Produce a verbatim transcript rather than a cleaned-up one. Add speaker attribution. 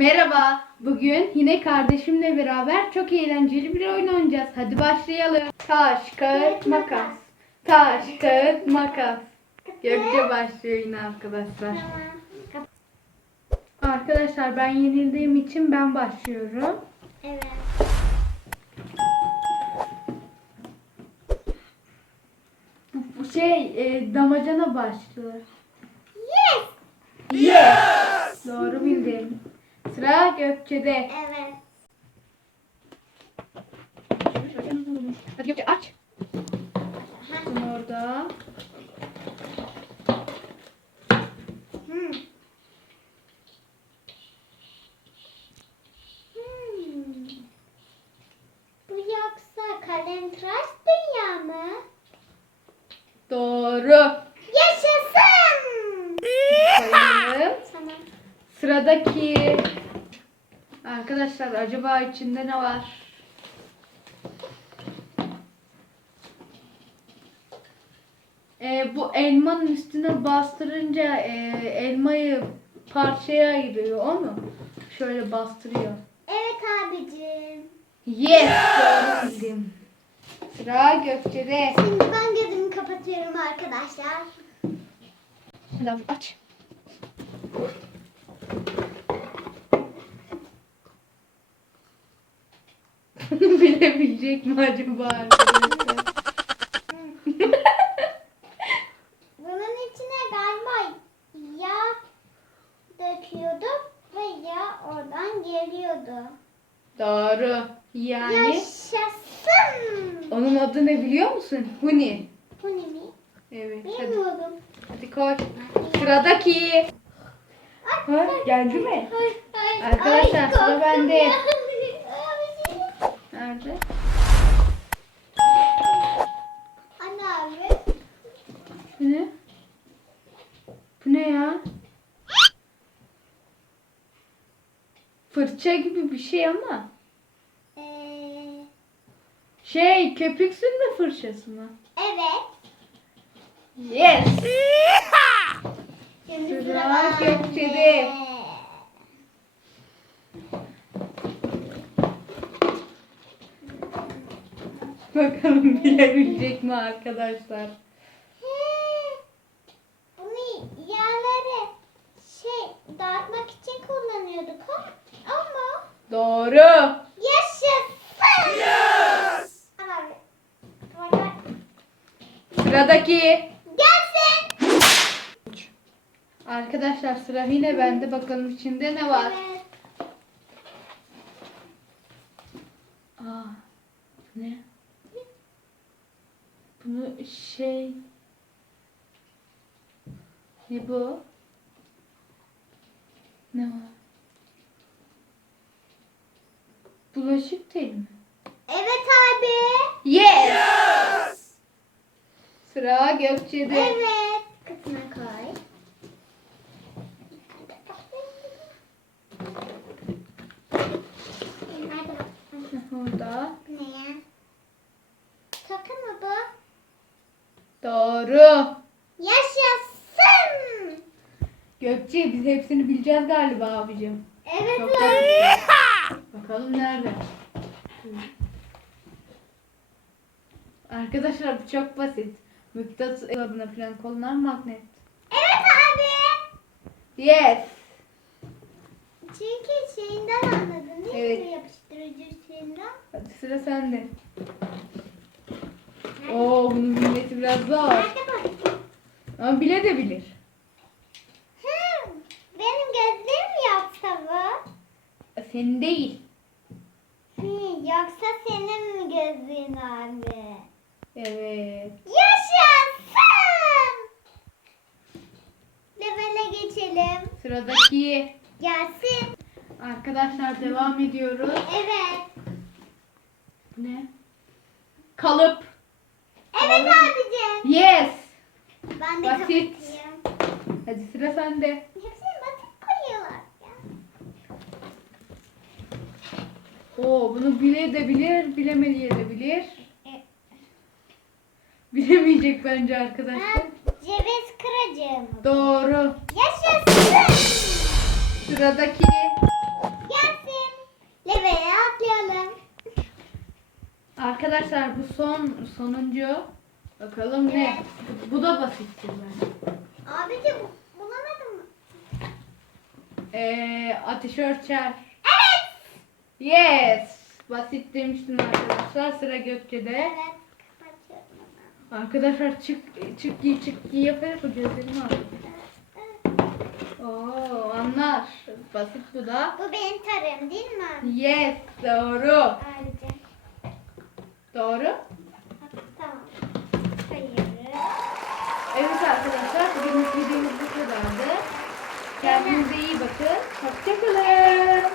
Speaker 1: Merhaba, bugün yine kardeşimle beraber çok eğlenceli bir oyun oynayacağız. Hadi başlayalım. Taş, kağıt, makas. Taş, kağıt, makas. Gökçe başlıyor yine arkadaşlar. Arkadaşlar ben yenildiğim için ben başlıyorum.
Speaker 2: Evet.
Speaker 1: Bu şey e, damacana başlıyor.
Speaker 2: Yes.
Speaker 1: Yes. Doğru bildim. Sıra Gökçe'de.
Speaker 2: Evet.
Speaker 1: Hadi Gökçe aç. Bunu orada.
Speaker 2: Hmm. Hmm. Bu yoksa kalemtıraş dünya mı?
Speaker 1: Doğru.
Speaker 2: Yaşasın.
Speaker 1: Koyalım.
Speaker 2: Tamam.
Speaker 1: Sıradaki. Arkadaşlar acaba içinde ne var? Ee, bu elmanın üstüne bastırınca e, elmayı parçaya ayırıyor, o mu? Şöyle bastırıyor.
Speaker 2: Evet abicim.
Speaker 1: Yes, doğru bildim. Sıra Gökçe'de.
Speaker 2: Şimdi ben gözümü kapatıyorum arkadaşlar.
Speaker 1: Hadi aç. Bilebilecek mi acaba arkadaşlar?
Speaker 2: Bunun içine galiba yağ döküyorduk ve yağ oradan geliyordu.
Speaker 1: Doğru. Yani
Speaker 2: Yaşasın.
Speaker 1: onun adı ne biliyor musun? Huni.
Speaker 2: Bu ne mi?
Speaker 1: Evet. Hadi,
Speaker 2: Bilmiyorum.
Speaker 1: hadi koy. Sıradaki. Ha, geldi mi?
Speaker 2: Ay, ay,
Speaker 1: Arkadaşlar,
Speaker 2: ay,
Speaker 1: sıra
Speaker 2: korktum
Speaker 1: bende.
Speaker 2: ya.
Speaker 1: Nerede?
Speaker 2: Anne abi.
Speaker 1: Bu ne? Bu ne ya? Fırça gibi bir şey ama.
Speaker 2: Ee,
Speaker 1: Şey, köpük sürme fırçası mı?
Speaker 2: evet.
Speaker 1: Yes.
Speaker 2: Şimdi
Speaker 1: Sıra
Speaker 2: bende.
Speaker 1: Gökçe'de. Bakalım bilebilecek mi arkadaşlar?
Speaker 2: He, Bunu yağları şey dağıtmak için kullanıyorduk ha? Ama
Speaker 1: Doğru.
Speaker 2: yaşasın. Yes. Abi. Burada
Speaker 1: Sıradaki.
Speaker 2: gelsin.
Speaker 1: Arkadaşlar sıra yine bende. Bakalım içinde ne var?
Speaker 2: Evet.
Speaker 1: Aa, ne? Bunu şey... Ne bu? Ne var? Bulaşık teli mi?
Speaker 2: Evet abi.
Speaker 1: Yes! Sıra Gökçe'de.
Speaker 2: Evet. Kısmına koy. Nerede bak?
Speaker 1: Orada.
Speaker 2: Bu ne ya? Takı mı bu?
Speaker 1: Doğru.
Speaker 2: Yaşasın.
Speaker 1: Gökçe, biz hepsini bileceğiz galiba abicim.
Speaker 2: Evet
Speaker 1: Çok
Speaker 2: abi.
Speaker 1: basit. Bakalım nerede? Arkadaşlar bu çok basit. Mıknatıs etrafına falan konulan magnet.
Speaker 2: Evet abi.
Speaker 1: Yes.
Speaker 2: Çünkü şeyinden anladın değil
Speaker 1: Evet.
Speaker 2: mi? Yapıştırıcı şeyinden.
Speaker 1: Hadi sıra sende. Oo, bunun bilmesi biraz zor.
Speaker 2: Nerede bak?
Speaker 1: Ama bile de bilir.
Speaker 2: Hı, benim gözlüğüm mü yoksa bu?
Speaker 1: Senin değil.
Speaker 2: Hı, yoksa senin mi gözlüğün abi?
Speaker 1: Evet.
Speaker 2: Yaşasın! Levele geçelim.
Speaker 1: Sıradaki.
Speaker 2: Gelsin.
Speaker 1: Arkadaşlar devam ediyoruz.
Speaker 2: Evet.
Speaker 1: Bu ne? Kalıp.
Speaker 2: Evet abicim.
Speaker 1: Yes.
Speaker 2: Ben de
Speaker 1: Basit.
Speaker 2: kapatayım.
Speaker 1: Hadi sıra sende.
Speaker 2: Hepsini basit koyuyorlar ya.
Speaker 1: Oo, bunu bile de bilir, bilemediği de bilir.
Speaker 2: E-
Speaker 1: Bilemeyecek bence arkadaşlar.
Speaker 2: Ha, ceviz kıracağım.
Speaker 1: Doğru.
Speaker 2: Yaşasın!
Speaker 1: Sıradaki. Arkadaşlar bu son sonuncu. Bakalım ne? Bu, bu da basittir ben.
Speaker 2: Abicim bulamadım.
Speaker 1: Ee, ateş ölçer.
Speaker 2: Evet.
Speaker 1: Yes. Basit demiştim arkadaşlar. Sıra Gökçe'de.
Speaker 2: Evet. Kapatıyorum onu.
Speaker 1: Arkadaşlar çık çık giy çık giy yaparak o gözlerimi al.
Speaker 2: Evet.
Speaker 1: Oo anlar. Basit bu da.
Speaker 2: Bu benim tarım değil mi?
Speaker 1: Yes. Doğru.
Speaker 2: Abicim.
Speaker 1: Doğru.
Speaker 2: Tamam. Hayır.
Speaker 1: Evet arkadaşlar. Bugünlük videomuz bu kadardı. Kendinize iyi bakın. Hoşçakalın.